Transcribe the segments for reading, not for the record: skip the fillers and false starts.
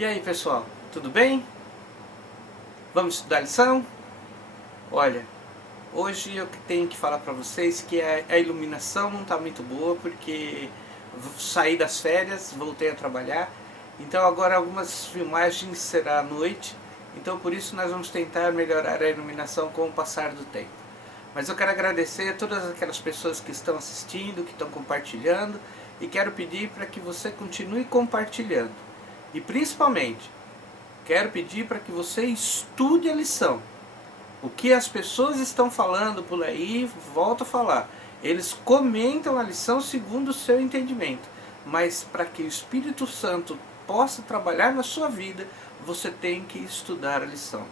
E aí pessoal, tudo bem? Vamos estudar a lição? Olha, hoje eu tenho que falar para vocês que a iluminação não está muito boa porque saí das férias, voltei a trabalhar, então agora algumas filmagens será à noite, então por isso nós vamos tentar melhorar a iluminação com o passar do tempo. Mas eu quero agradecer a todas aquelas pessoas que estão assistindo, que estão compartilhando, e quero pedir para que você continue compartilhando. E principalmente, quero pedir para que você estude a lição. O que as pessoas estão falando por aí, volto a falar. Eles comentam a lição segundo o seu entendimento. Mas para que o Espírito Santo possa trabalhar na sua vida, você tem que estudar a lição.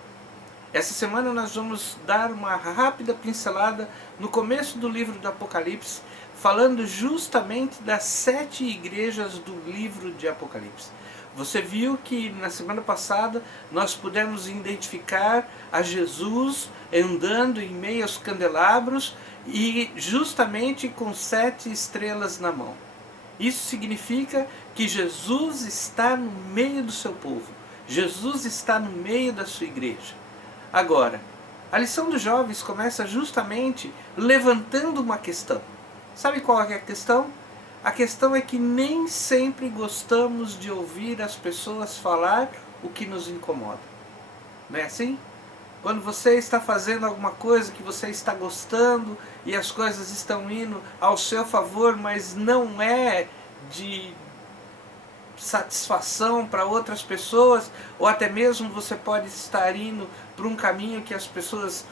Essa semana nós vamos dar uma rápida pincelada no começo do livro do Apocalipse, falando justamente das 7 igrejas do livro de Apocalipse. Você viu que na semana passada nós pudemos identificar a Jesus andando em meio aos candelabros e justamente com 7 estrelas na mão. Isso significa que Jesus está no meio do seu povo. Jesus está no meio da sua igreja. Agora, a lição dos jovens começa justamente levantando uma questão. Sabe qual é a questão? A questão é que nem sempre gostamos de ouvir as pessoas falar o que nos incomoda. Não é assim? Quando você está fazendo alguma coisa que você está gostando e as coisas estão indo ao seu favor, mas não é de satisfação para outras pessoas, ou até mesmo você pode estar indo por um caminho que as pessoas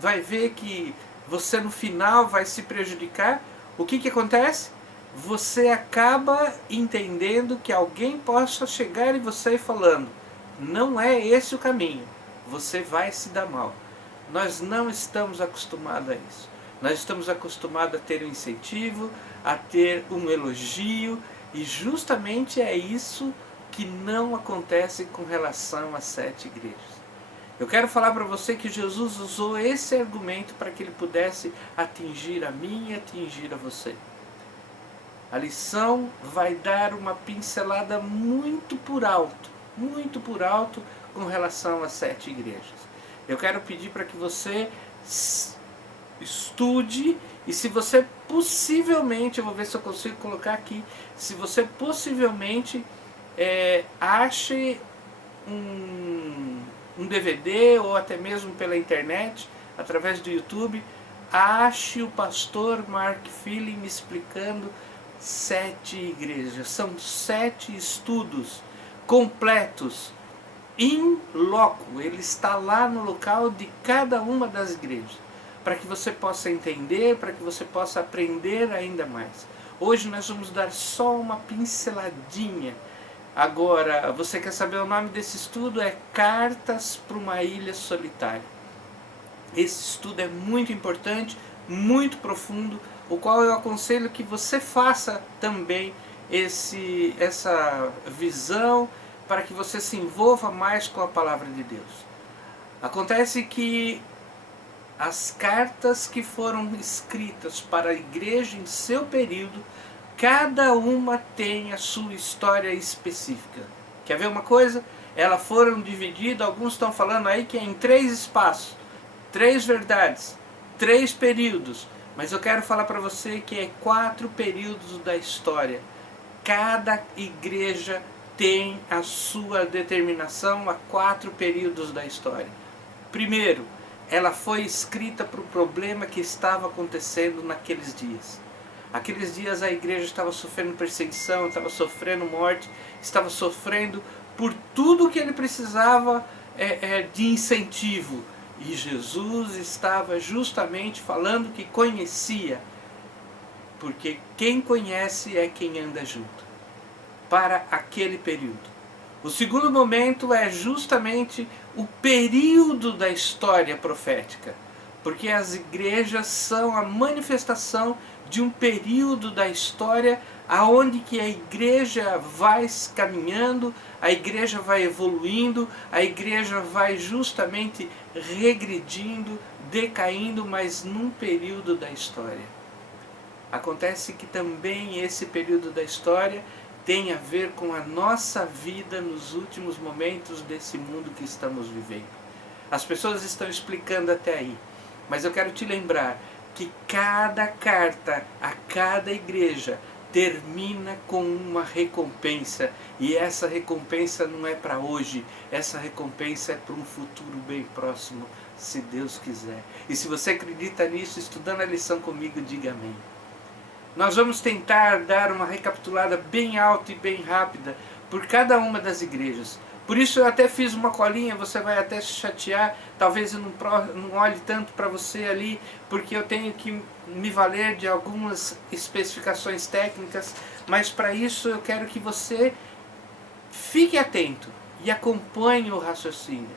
vai ver que você no final vai se prejudicar, o que acontece? Você acaba entendendo que alguém possa chegar em você falando, não é esse o caminho, você vai se dar mal. Nós não estamos acostumados a isso. Nós estamos acostumados a ter um incentivo, a ter um elogio, e justamente é isso que não acontece com relação às 7 igrejas. Eu quero falar para você que Jesus usou esse argumento para que ele pudesse atingir a mim e atingir a você. A lição vai dar uma pincelada muito por alto com relação às 7 igrejas. Eu quero pedir para que você estude e se você possivelmente, eu vou ver se eu consigo colocar aqui, se você possivelmente ache um DVD ou até mesmo pela internet, através do YouTube, ache o pastor Mark Feeling me explicando 7 igrejas. São 7 estudos completos, in loco. Ele está lá no local de cada uma das igrejas, para que você possa entender, para que você possa aprender ainda mais. Hoje nós vamos dar só uma pinceladinha. Agora, você quer saber o nome desse estudo? É Cartas para uma Ilha Solitária. Esse estudo é muito importante, muito profundo, o qual eu aconselho que você faça também essa visão para que você se envolva mais com a palavra de Deus. Acontece que as cartas que foram escritas para a igreja em seu período, cada uma tem a sua história específica. Quer ver uma coisa? Elas foram divididas, alguns estão falando aí que é em 3 espaços, 3 verdades, 3 períodos. Mas eu quero falar para você que é 4 períodos da história. Cada igreja tem a sua determinação a 4 períodos da história. Primeiro, ela foi escrita para o problema que estava acontecendo naqueles dias. Aqueles dias a igreja estava sofrendo perseguição, estava sofrendo morte, estava sofrendo por tudo que ele precisava de incentivo. E Jesus estava justamente falando que conhecia, porque quem conhece é quem anda junto, para aquele período. O segundo momento é justamente o período da história profética, porque as igrejas são a manifestação de um período da história aonde que a igreja vai caminhando, a igreja vai evoluindo, a igreja vai justamente regredindo, decaindo, mas num período da história. Acontece que também esse período da história tem a ver com a nossa vida nos últimos momentos desse mundo que estamos vivendo. As pessoas estão explicando até aí, mas eu quero te lembrar que cada carta a cada igreja termina com uma recompensa, e essa recompensa não é para hoje, essa recompensa é para um futuro bem próximo, se Deus quiser. E se você acredita nisso, estudando a lição comigo, diga amém. Nós vamos tentar dar uma recapitulada bem alta e bem rápida por cada uma das igrejas. Por isso eu até fiz uma colinha, você vai até se chatear, talvez eu não olhe tanto para você ali, porque eu tenho que me valer de algumas especificações técnicas, mas para isso eu quero que você fique atento e acompanhe o raciocínio.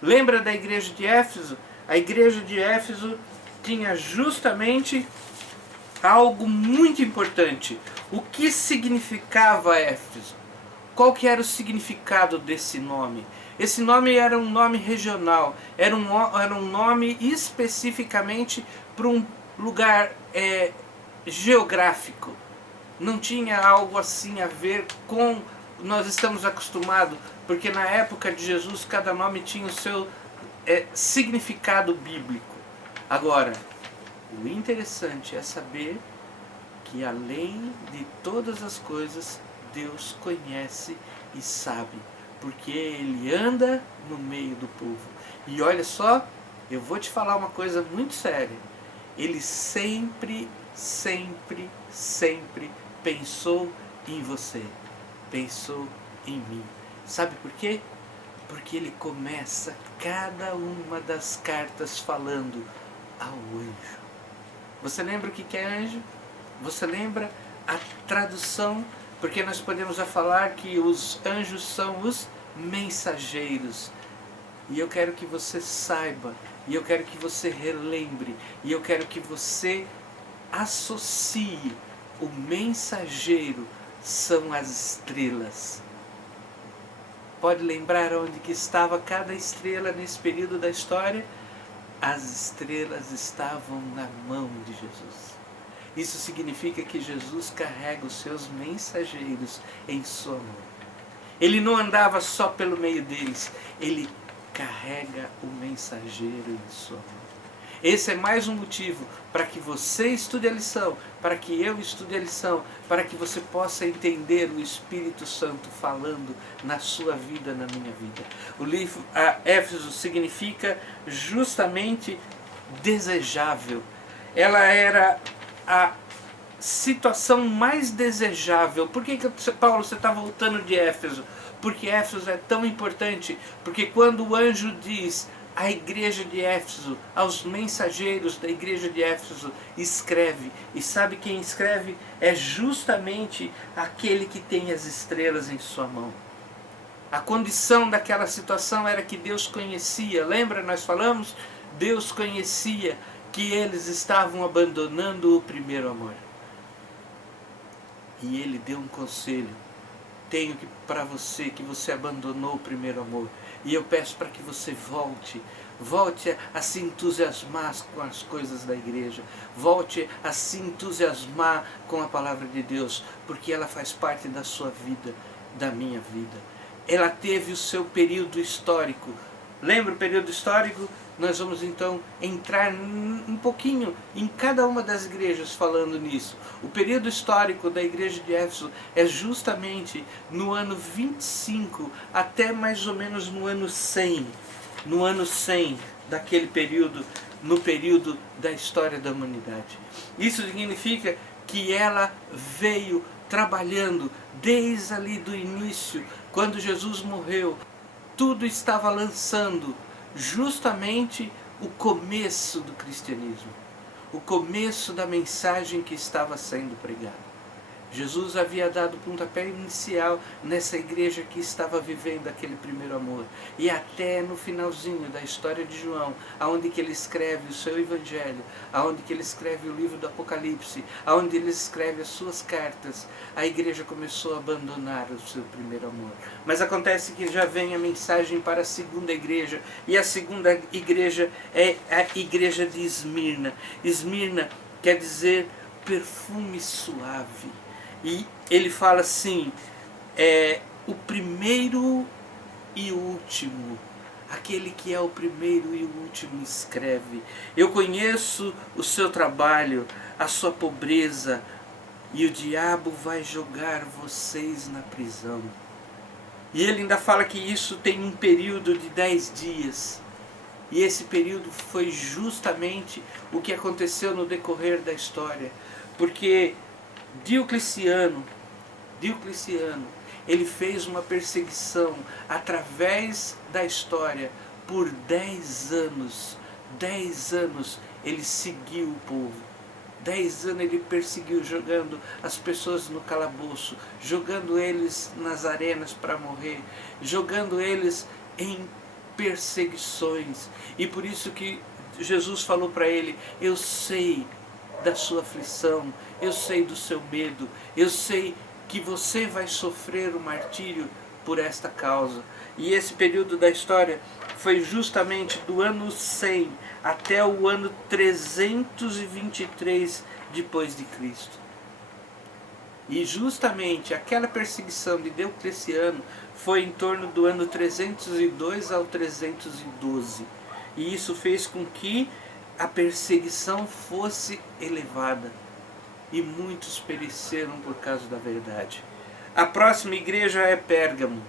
Lembra da igreja de Éfeso? A igreja de Éfeso tinha justamente algo muito importante. O que significava Éfeso? Qual que era o significado desse nome? Esse nome era um nome regional, era um nome especificamente para um lugar geográfico. Não tinha algo assim a ver com nós estamos acostumados, porque na época de Jesus cada nome tinha o seu significado bíblico. Agora, o interessante é saber que além de todas as coisas, Deus conhece e sabe, porque Ele anda no meio do povo. E olha só, eu vou te falar uma coisa muito séria. Ele sempre, sempre, sempre pensou em você, pensou em mim. Sabe por quê? Porque Ele começa cada uma das cartas falando ao anjo. Você lembra o que é anjo? Você lembra a tradução? Porque nós podemos já falar que os anjos são os mensageiros. E eu quero que você saiba, e eu quero que você relembre, e eu quero que você associe: o mensageiro são as estrelas. Pode lembrar onde que estava cada estrela nesse período da história? As estrelas estavam na mão de Jesus. Isso significa que Jesus carrega os seus mensageiros em sua mão. Ele não andava só pelo meio deles, ele carrega o mensageiro em sua mão. Esse é mais um motivo para que você estude a lição, para que eu estude a lição, para que você possa entender o Espírito Santo falando na sua vida, na minha vida. O livro Éfeso significa justamente desejável. Ela era a situação mais desejável. Por que Paulo, você está voltando de Éfeso? Porque Éfeso é tão importante, porque quando o anjo diz à igreja de Éfeso, aos mensageiros da igreja de Éfeso, escreve, e sabe quem escreve? É justamente aquele que tem as estrelas em sua mão. A condição daquela situação era que Deus conhecia, lembra, nós falamos? Deus conhecia que eles estavam abandonando o primeiro amor. E Ele deu um conselho: tenho para você que você abandonou o primeiro amor. E eu peço para que você volte a se entusiasmar com as coisas da igreja. Volte a se entusiasmar com a palavra de Deus, porque ela faz parte da sua vida, da minha vida. Ela teve o seu período histórico. Lembra o período histórico? Nós vamos então entrar um pouquinho em cada uma das igrejas falando nisso. O período histórico da igreja de Éfeso é justamente no ano 25 até mais ou menos no ano 100. No ano 100 daquele período, no período da história da humanidade. Isso significa que ela veio trabalhando desde ali do início, quando Jesus morreu. Tudo estava lançando justamente o começo do cristianismo, o começo da mensagem que estava sendo pregada. Jesus havia dado o pontapé inicial nessa igreja que estava vivendo aquele primeiro amor. E até no finalzinho da história de João, aonde que ele escreve o seu evangelho, aonde que ele escreve o livro do Apocalipse, aonde ele escreve as suas cartas, a igreja começou a abandonar o seu primeiro amor. Mas acontece que já vem a mensagem para a segunda igreja, e a segunda igreja é a igreja de Esmirna. Esmirna quer dizer perfume suave. E ele fala assim, o primeiro e o último, aquele que é o primeiro e o último escreve. Eu conheço o seu trabalho, a sua pobreza, e o diabo vai jogar vocês na prisão. E ele ainda fala que isso tem um período de 10 dias. E esse período foi justamente o que aconteceu no decorrer da história. Porque Diocleciano, ele fez uma perseguição através da história por 10 anos. 10 anos ele seguiu o povo. 10 anos ele perseguiu, jogando as pessoas no calabouço, jogando eles nas arenas para morrer, jogando eles em perseguições. E por isso que Jesus falou para ele, eu sei da sua aflição, eu sei do seu medo, eu sei que você vai sofrer o martírio por esta causa. E esse período da história foi justamente do ano 100 até o ano 323 depois de Cristo. E justamente aquela perseguição de Diocleciano foi em torno do ano 302 ao 312. E isso fez com que a perseguição fosse elevada. E muitos pereceram por causa da verdade. A próxima igreja é Pérgamo.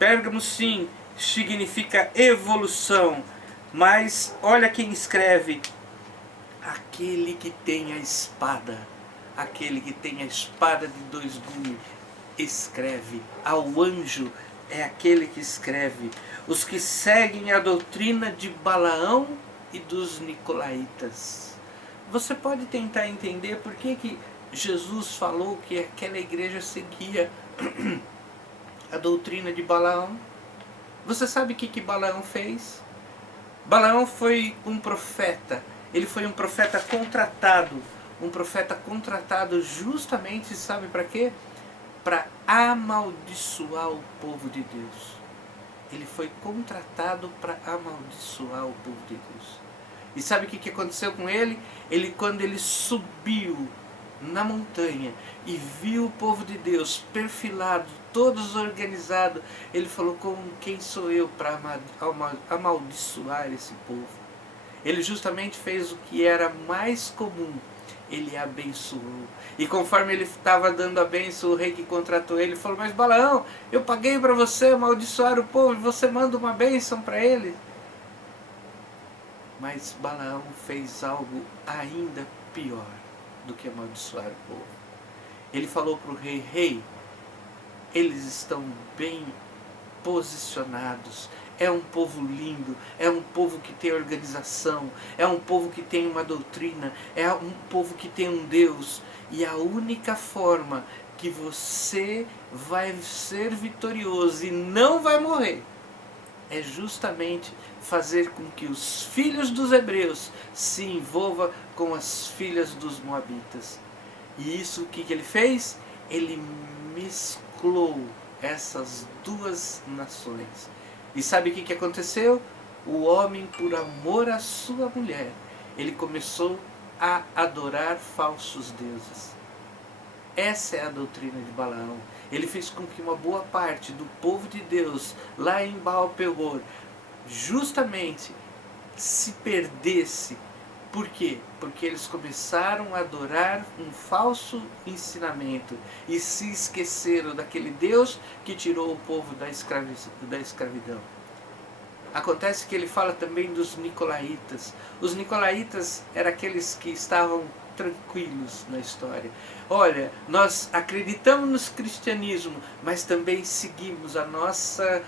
Pérgamo, sim, significa evolução. Mas olha quem escreve: aquele que tem a espada. Aquele que tem a espada de 2 gumes escreve. Ao anjo é aquele que escreve. Os que seguem a doutrina de Balaão e dos nicolaítas. Você pode tentar entender por que Jesus falou que aquela igreja seguia a doutrina de Balaão? Você sabe o que Balaão fez? Balaão foi um profeta. Ele foi um profeta contratado. Um profeta contratado justamente, sabe para quê? Para amaldiçoar o povo de Deus. Ele foi contratado para amaldiçoar o povo de Deus. E sabe o que aconteceu com ele? Quando ele subiu na montanha e viu o povo de Deus perfilado, todos organizados, ele falou: quem sou eu para amaldiçoar esse povo? Ele justamente fez o que era mais comum. Ele abençoou. E conforme ele estava dando a bênção, o rei que contratou ele falou: mas Balaão, eu paguei para você amaldiçoar o povo e você manda uma bênção para ele? Mas Balaão fez algo ainda pior do que amaldiçoar o povo. Ele falou para o rei: rei, eles estão bem posicionados, é um povo lindo, é um povo que tem organização, é um povo que tem uma doutrina, é um povo que tem um Deus, e a única forma que você vai ser vitorioso e não vai morrer é justamente fazer com que os filhos dos hebreus se envolvam com as filhas dos moabitas. E isso, o que ele fez? Ele mesclou essas duas nações. E sabe o que aconteceu? O homem, por amor à sua mulher, ele começou a adorar falsos deuses. Essa é a doutrina de Balaão. Ele fez com que uma boa parte do povo de Deus, lá em Baal-Peor, justamente se perdesse. Por quê? Porque eles começaram a adorar um falso ensinamento e se esqueceram daquele Deus que tirou o povo da escravidão. Acontece que ele fala também dos nicolaítas. Os nicolaítas eram aqueles que estavam tranquilos na história. Olha, nós acreditamos no cristianismo, mas também seguimos a nossa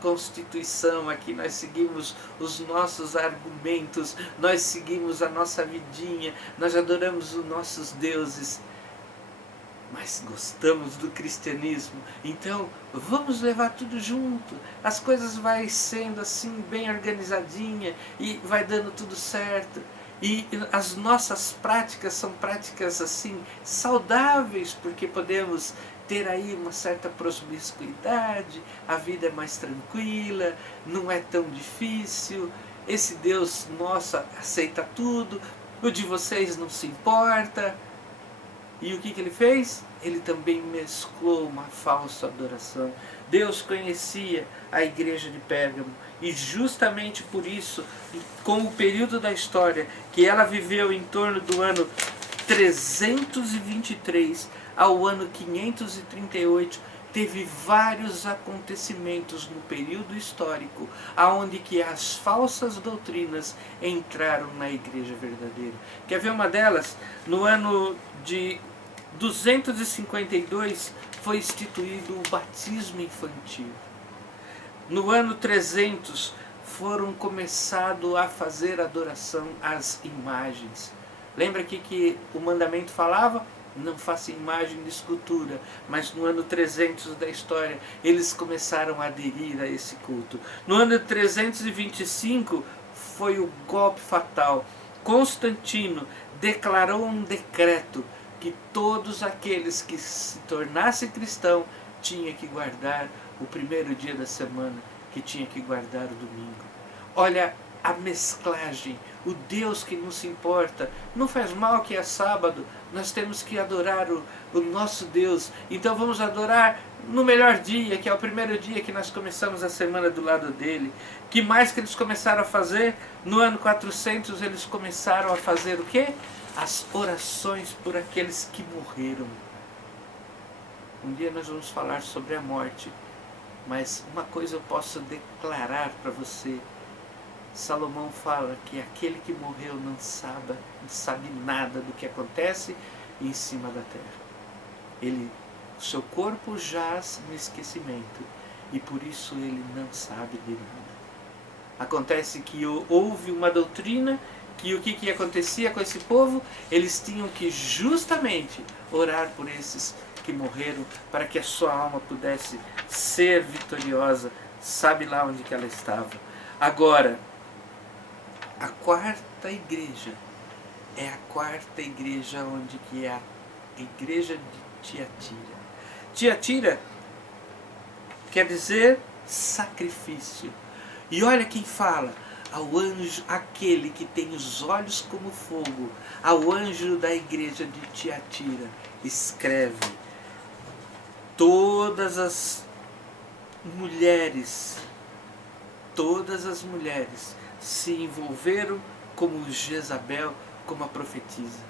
Constituição aqui, nós seguimos os nossos argumentos, nós seguimos a nossa vidinha, nós adoramos os nossos deuses, mas gostamos do cristianismo, então vamos levar tudo junto, as coisas vai sendo assim bem organizadinha e vai dando tudo certo. E as nossas práticas são práticas assim saudáveis, porque podemos ter aí uma certa promiscuidade, a vida é mais tranquila, não é tão difícil, esse Deus nosso aceita tudo, o de vocês não se importa. E o que ele fez? Ele também mesclou uma falsa adoração. Deus conhecia a igreja de Pérgamo e justamente por isso, com o período da história que ela viveu em torno do ano 323 ao ano 538, teve vários acontecimentos no período histórico aonde que as falsas doutrinas entraram na igreja verdadeira. Quer ver uma delas? No ano de 252 foi instituído o batismo infantil. No ano 300 foram começado a fazer adoração às imagens. Lembra aqui que o mandamento falava? Não faça imagem de escultura, mas no ano 300 da história eles começaram a aderir a esse culto. No ano 325 foi o golpe fatal. Constantino declarou um decreto que todos aqueles que se tornassem cristão tinham que guardar o primeiro dia da semana, que tinha que guardar o domingo. Olha a mesclagem, o Deus que não se importa, não faz mal que é sábado, nós temos que adorar o nosso Deus, então vamos adorar no melhor dia, que é o primeiro dia que nós começamos a semana do lado dele. Que mais que eles começaram a fazer? No ano 400 eles começaram a fazer o quê? As orações por aqueles que morreram. Um dia nós vamos falar sobre a morte, mas uma coisa eu posso declarar para você. Salomão fala que aquele que morreu não sabe nada do que acontece em cima da terra. O seu corpo jaz no esquecimento e por isso ele não sabe de nada. Acontece que houve uma doutrina que o que acontecia com esse povo? Eles tinham que justamente orar por esses que morreram para que a sua alma pudesse ser vitoriosa. Sabe lá onde que ela estava. Agora, a quarta igreja é a quarta igreja onde que é a igreja de Tiatira. Tiatira quer dizer sacrifício. E olha quem fala, ao anjo, aquele que tem os olhos como fogo, ao anjo da igreja de Tiatira, escreve: todas as mulheres se envolveram como Jezabel, como a profetisa.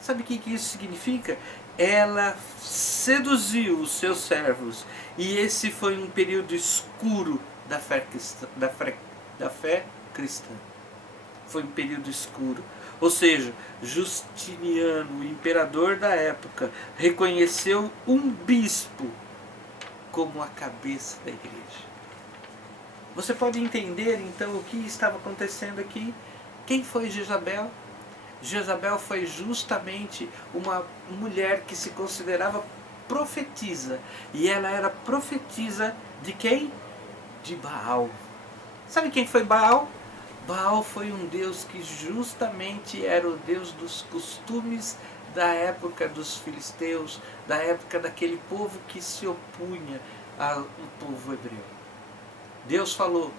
Sabe o que isso significa? Ela seduziu os seus servos, e esse foi um período escuro da fé cristã. Foi um período escuro. Ou seja, Justiniano, o imperador da época, reconheceu um bispo como a cabeça da igreja. Você pode entender então o que estava acontecendo aqui? Quem foi Jezabel? Jezabel foi justamente uma mulher que se considerava profetisa. E ela era profetisa de quem? De Baal. Sabe quem foi Baal? Baal foi um deus que justamente era o deus dos costumes da época dos filisteus, da época daquele povo que se opunha ao povo hebreu. Deus falou: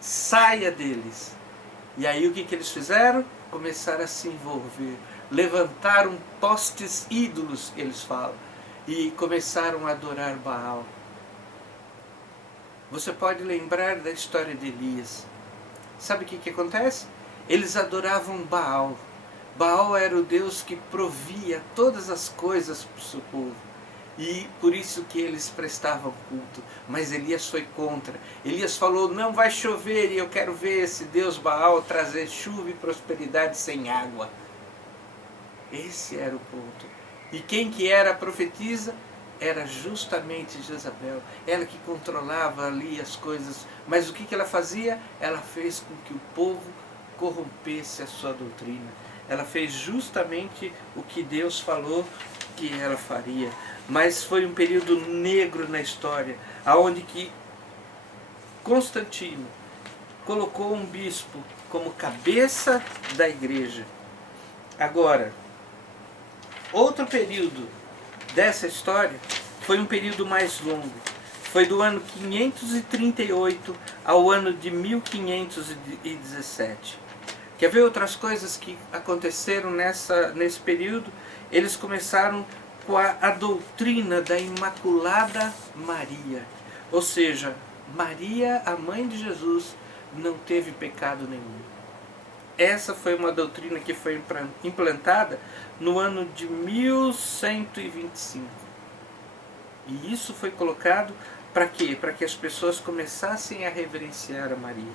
saia deles. E aí o que eles fizeram? Começaram a se envolver. Levantaram postes ídolos, eles falam, e começaram a adorar Baal. Você pode lembrar da história de Elias. Sabe o que acontece? Eles adoravam Baal. Baal era o Deus que provia todas as coisas para o seu povo. E por isso que eles prestavam culto. Mas Elias foi contra. Elias falou: não vai chover e eu quero ver esse Deus Baal trazer chuva e prosperidade sem água. Esse era o ponto. E quem que era a profetisa? Era justamente Jezabel. Ela que controlava ali as coisas. Mas o que ela fazia? Ela fez com que o povo corrompesse a sua doutrina. Ela fez justamente o que Deus falou que ela faria. Mas foi um período negro na história, aonde que Constantino colocou um bispo como cabeça da igreja. Agora, outro período dessa história foi um período mais longo. Foi do ano 538 ao ano de 1517. O Quer ver outras coisas que aconteceram nesse período? Eles começaram com a doutrina da Imaculada Maria. Ou seja, Maria, a mãe de Jesus, não teve pecado nenhum. Essa foi uma doutrina que foi implantada no ano de 1125. E isso foi colocado para quê? Para que as pessoas começassem a reverenciar a Maria.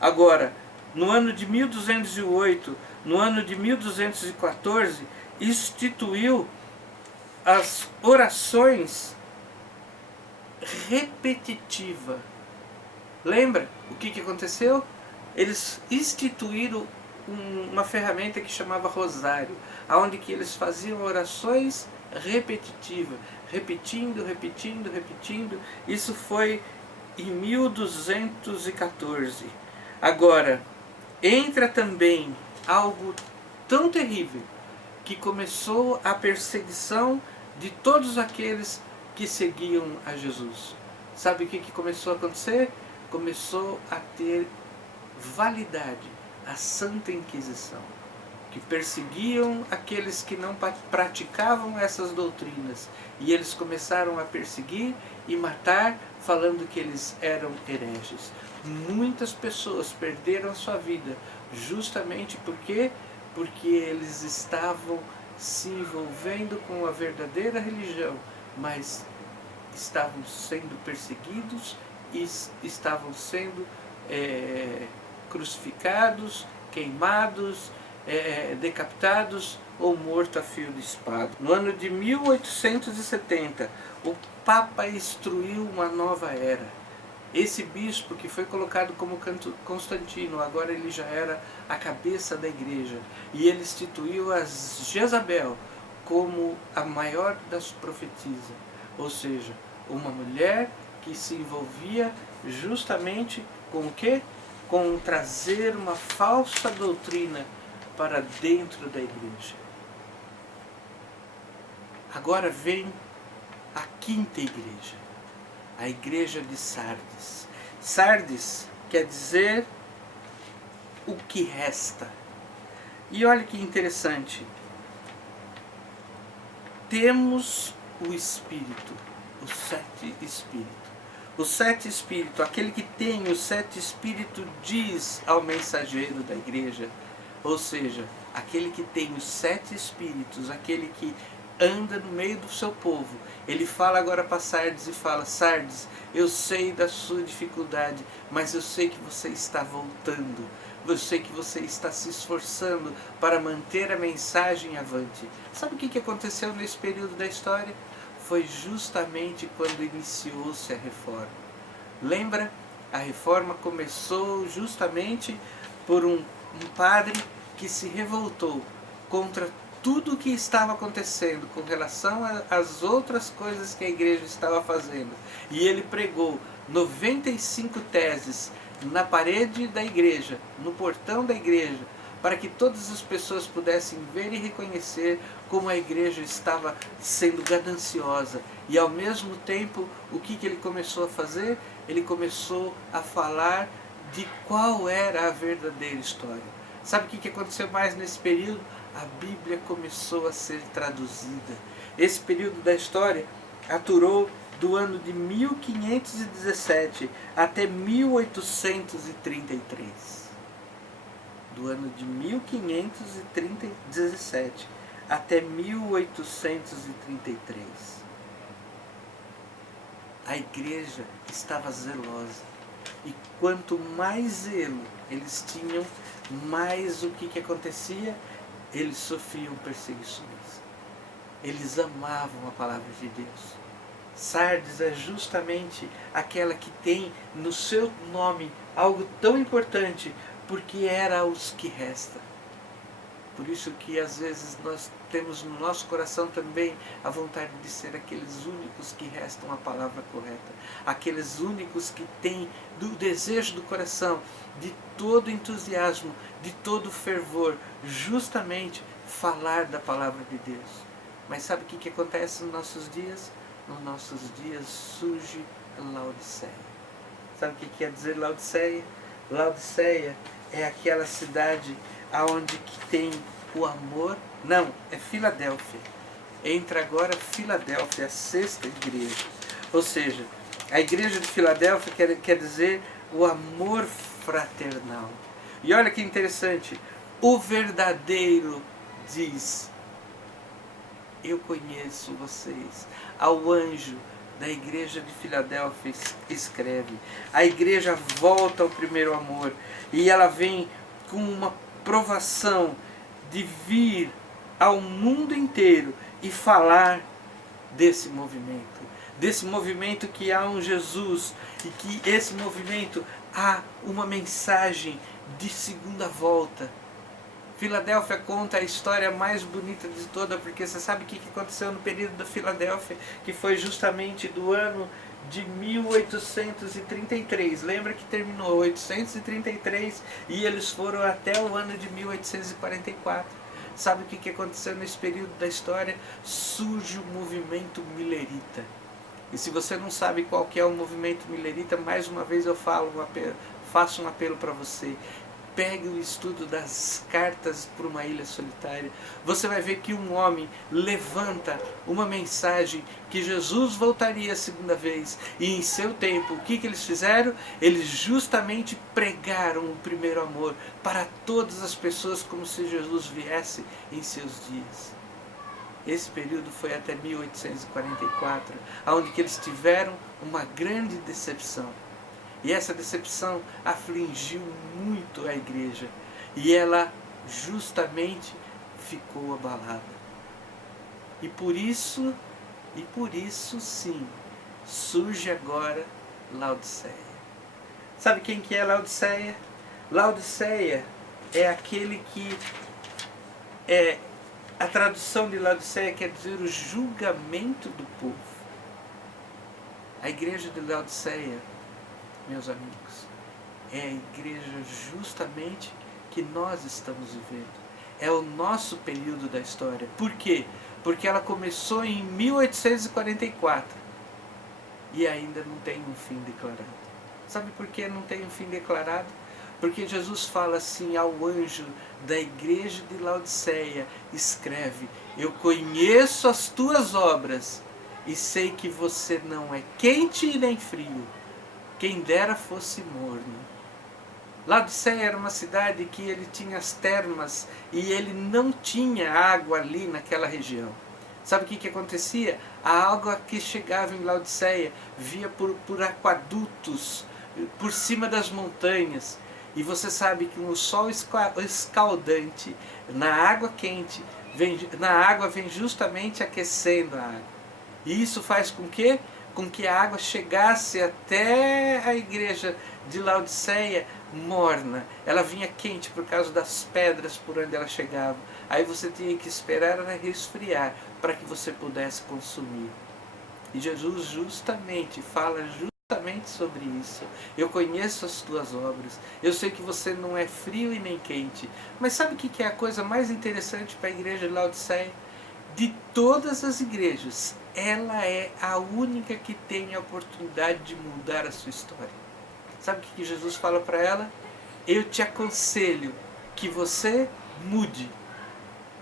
Agora, no ano de 1208, no ano de 1214, instituiu as orações repetitivas. Lembra o que aconteceu? Eles instituíram uma ferramenta que chamava rosário, onde que eles faziam orações repetitivas, repetindo, repetindo, repetindo. Isso foi em 1214. Agora, entra também algo tão terrível, que começou a perseguição de todos aqueles que seguiam a Jesus. Sabe o que começou a acontecer? Começou a ter validade a Santa Inquisição, que perseguiam aqueles que não praticavam essas doutrinas, e eles começaram a perseguir e matar, falando que eles eram hereges. Muitas pessoas perderam sua vida justamente porque eles estavam se envolvendo com a verdadeira religião, mas estavam sendo perseguidos e estavam sendo crucificados, queimados, decapitados ou mortos a fio de espada. No ano de 1870, o Papa instruiu uma nova era. Esse bispo que foi colocado como Constantino, agora ele já era a cabeça da igreja, e ele instituiu a Jezabel como a maior das profetisas, ou seja, uma mulher que se envolvia justamente com o quê? Com trazer uma falsa doutrina para dentro da igreja. Agora vem a quinta igreja, a igreja de Sardes. Sardes quer dizer o que resta. E olha que interessante, temos o Espírito, os 7 Espíritos. Os 7 Espíritos, aquele que tem os 7 Espíritos diz ao mensageiro da igreja, ou seja, aquele que tem os 7 Espíritos, aquele que anda no meio do seu povo, ele fala agora para Sardes e fala: Sardes, eu sei da sua dificuldade, mas eu sei que você está voltando, eu sei que você está se esforçando para manter a mensagem avante. Sabe o que aconteceu nesse período da história? Foi justamente quando iniciou-se a reforma. Lembra? A reforma começou justamente por um padre que se revoltou contra tudo o que estava acontecendo com relação às outras coisas que a igreja estava fazendo. E ele pregou 95 teses na parede da igreja, no portão da igreja, para que todas as pessoas pudessem ver e reconhecer como a igreja estava sendo gananciosa. E ao mesmo tempo, o que ele começou a fazer? Ele começou a falar de qual era a verdadeira história. Sabe o que aconteceu mais nesse período? A Bíblia começou a ser traduzida. Esse período da história aturou do ano de 1517 até 1833. Do ano de 1517 até 1833. A igreja estava zelosa. E quanto mais zelo eles tinham, mais o que acontecia? Eles sofriam perseguições. Eles amavam a palavra de Deus. Sardes é justamente aquela que tem no seu nome algo tão importante, porque era os que resta. Por isso que às vezes nós temos no nosso coração também a vontade de ser aqueles únicos que restam a palavra correta. Aqueles únicos que têm do desejo do coração, de todo entusiasmo, de todo fervor, justamente falar da palavra de Deus. Mas sabe o que acontece nos nossos dias? Nos nossos dias surge Laodiceia. Sabe o que quer dizer Laodiceia? Laodiceia é aquela cidade aonde que tem o amor. Não, é Filadélfia. Entra agora Filadélfia, a sexta igreja. Ou seja, a igreja de Filadélfia quer dizer o amor fraternal. E olha que interessante, o verdadeiro diz: eu conheço vocês. Ao anjo da igreja de Filadélfia escreve. A igreja volta ao primeiro amor e ela vem com uma provação de vir ao mundo inteiro e falar desse movimento que há um Jesus e que esse movimento há uma mensagem de segunda volta. Filadélfia conta a história mais bonita de toda, porque você sabe o que aconteceu no período da Filadélfia, que foi justamente do ano de 1833. Lembra que terminou 833 e eles foram até o ano de 1844. Sabe o que aconteceu nesse período da história? Surge o movimento milerita. E se você não sabe qual que é o movimento milerita, mais uma vez eu faço um apelo para você. Pegue o estudo das cartas para uma ilha solitária. Você vai ver que um homem levanta uma mensagem que Jesus voltaria a segunda vez. E em seu tempo, o que eles fizeram? Eles justamente pregaram o primeiro amor para todas as pessoas, como se Jesus viesse em seus dias. Esse período foi até 1844, onde que eles tiveram uma grande decepção. E essa decepção afligiu muito a igreja. E ela justamente ficou abalada. E por isso sim, surge agora Laodiceia. Sabe quem que é Laodiceia? Laodiceia é aquele que a tradução de Laodiceia quer dizer o julgamento do povo. A igreja de Laodiceia, meus amigos, é a igreja justamente que nós estamos vivendo. É o nosso período da história. Por quê? Porque ela começou em 1844 e ainda não tem um fim declarado. Sabe por que não tem um fim declarado? Porque Jesus fala assim ao anjo da igreja de Laodiceia, escreve: eu conheço as tuas obras e sei que você não é quente e nem frio. Quem dera fosse morno. Laodiceia era uma cidade que ele tinha as termas e ele não tinha água ali naquela região. Sabe o que acontecia? A água que chegava em Laodiceia via por aquadutos, por cima das montanhas. E você sabe que no sol escaldante, na água quente, na água vem justamente aquecendo a água. E isso faz com que a água chegasse até a igreja de Laodiceia morna. Ela vinha quente por causa das pedras por onde ela chegava. Aí você tinha que esperar ela resfriar para que você pudesse consumir. E Jesus justamente fala sobre isso. Eu conheço as tuas obras. Eu sei que você não é frio e nem quente. Mas sabe o que é a coisa mais interessante para a igreja de Laodiceia? De todas as igrejas, ela é a única que tem a oportunidade de mudar a sua história. Sabe o que Jesus fala para ela? Eu te aconselho que você mude.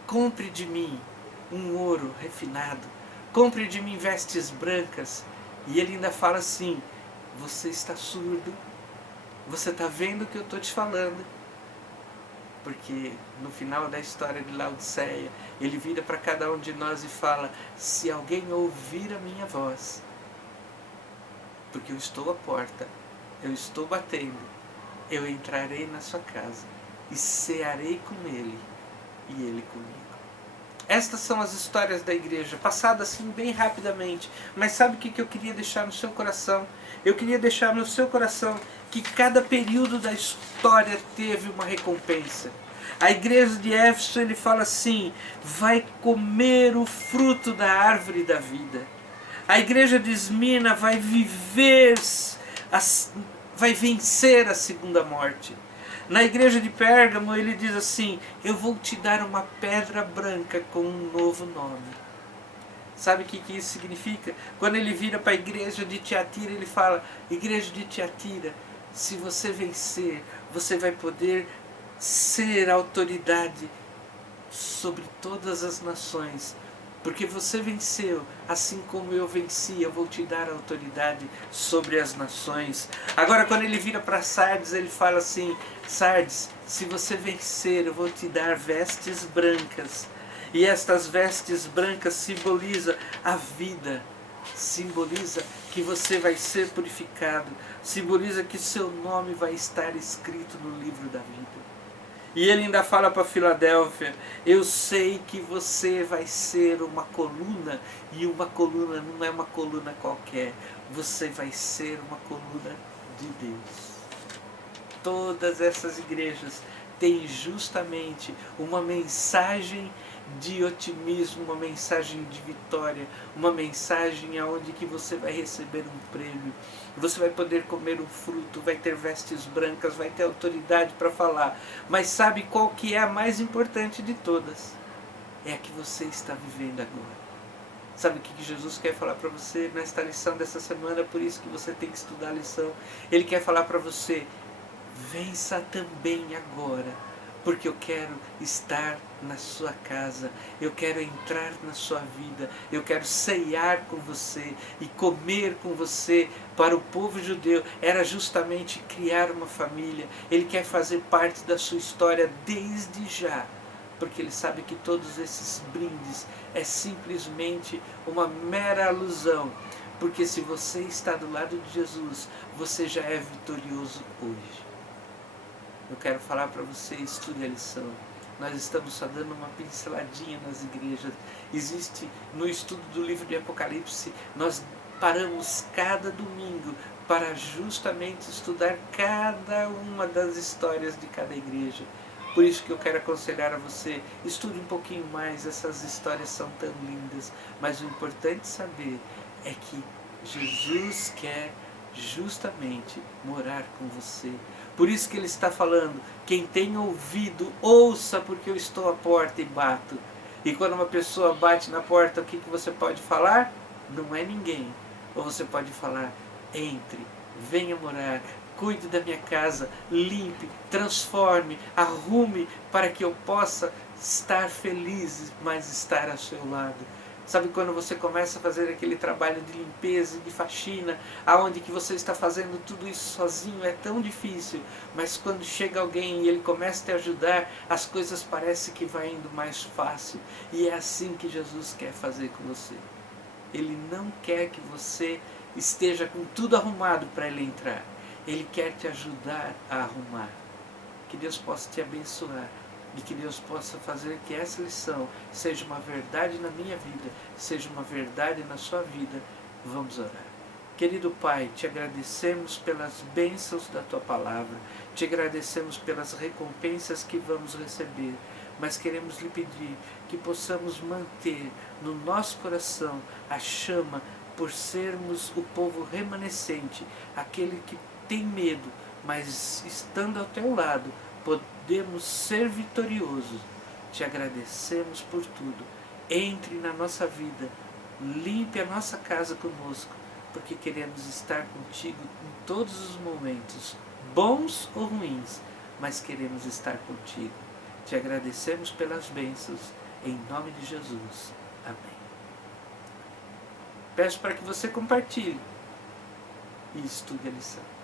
Compre de mim um ouro refinado. Compre de mim vestes brancas. E ele ainda fala assim: você está surdo? Você está vendo o que eu estou te falando? Porque no final da história de Laodiceia, ele vira para cada um de nós e fala: se alguém ouvir a minha voz, porque eu estou à porta, eu estou batendo, eu entrarei na sua casa e cearei com ele e ele comigo. Estas são as histórias da igreja, passadas assim bem rapidamente. Mas sabe o que eu queria deixar no seu coração? Eu queria deixar no seu coração que cada período da história teve uma recompensa. A igreja de Éfeso, ele fala assim: vai comer o fruto da árvore da vida. A igreja de Esmirna vai vai vencer a segunda morte. Na igreja de Pérgamo ele diz assim: eu vou te dar uma pedra branca com um novo nome. Sabe o que isso significa? Quando ele vira para a igreja de Tiatira, ele fala: igreja de Tiatira, se você vencer, você vai poder ser autoridade sobre todas as nações, porque você venceu, assim como eu venci, eu vou te dar autoridade sobre as nações. Agora, quando ele vira para Sardes, ele fala assim: Sardes, se você vencer, eu vou te dar vestes brancas. E estas vestes brancas simboliza a vida, simboliza que você vai ser purificado, simboliza que seu nome vai estar escrito no livro da vida. E ele ainda fala para Filadélfia: eu sei que você vai ser uma coluna, e uma coluna não é uma coluna qualquer, você vai ser uma coluna de Deus. Todas essas igrejas têm justamente uma mensagem de otimismo, uma mensagem de vitória, uma mensagem aonde que você vai receber um prêmio, você vai poder comer um fruto, vai ter vestes brancas, vai ter autoridade para falar. Mas sabe qual que é a mais importante de todas? É a que você está vivendo agora. Sabe o que Jesus quer falar para você nesta lição dessa semana? Por isso que você tem que estudar a lição. Ele quer falar para você: vença também agora, porque eu quero estar na sua casa, eu quero entrar na sua vida, eu quero ceiar com você e comer com você. Para o povo judeu era justamente criar uma família. Ele quer fazer parte da sua história desde já, porque ele sabe que todos esses brindes é simplesmente uma mera alusão, porque se você está do lado de Jesus, você já é vitorioso hoje. Eu quero falar para você: estude a lição. Nós estamos só dando uma pinceladinha nas igrejas. Existe no estudo do livro de Apocalipse, nós paramos cada domingo para justamente estudar cada uma das histórias de cada igreja. Por isso que eu quero aconselhar a você: estude um pouquinho mais, essas histórias são tão lindas. Mas o importante saber é que Jesus quer justamente morar com você. Por isso que ele está falando: quem tem ouvido, ouça, porque eu estou à porta e bato. E quando uma pessoa bate na porta, o que você pode falar? Não é ninguém. Ou você pode falar: entre, venha morar, cuide da minha casa, limpe, transforme, arrume, para que eu possa estar feliz, mas estar ao seu lado. Sabe quando você começa a fazer aquele trabalho de limpeza e de faxina, aonde que você está fazendo tudo isso sozinho, é tão difícil, mas quando chega alguém e ele começa a te ajudar, as coisas parecem que vai indo mais fácil. E é assim que Jesus quer fazer com você. Ele não quer que você esteja com tudo arrumado para ele entrar. Ele quer te ajudar a arrumar. Que Deus possa te abençoar. E que Deus possa fazer que essa lição seja uma verdade na minha vida, seja uma verdade na sua vida. Vamos orar. Querido Pai, te agradecemos pelas bênçãos da Tua Palavra, te agradecemos pelas recompensas que vamos receber, mas queremos lhe pedir que possamos manter no nosso coração a chama por sermos o povo remanescente, aquele que tem medo, mas estando ao Teu lado, podemos ser vitoriosos. Te agradecemos por tudo. Entre na nossa vida, limpe a nossa casa conosco, porque queremos estar contigo em todos os momentos, bons ou ruins, mas queremos estar contigo. Te agradecemos pelas bênçãos, em nome de Jesus. Amém. Peço para que você compartilhe e estude a lição.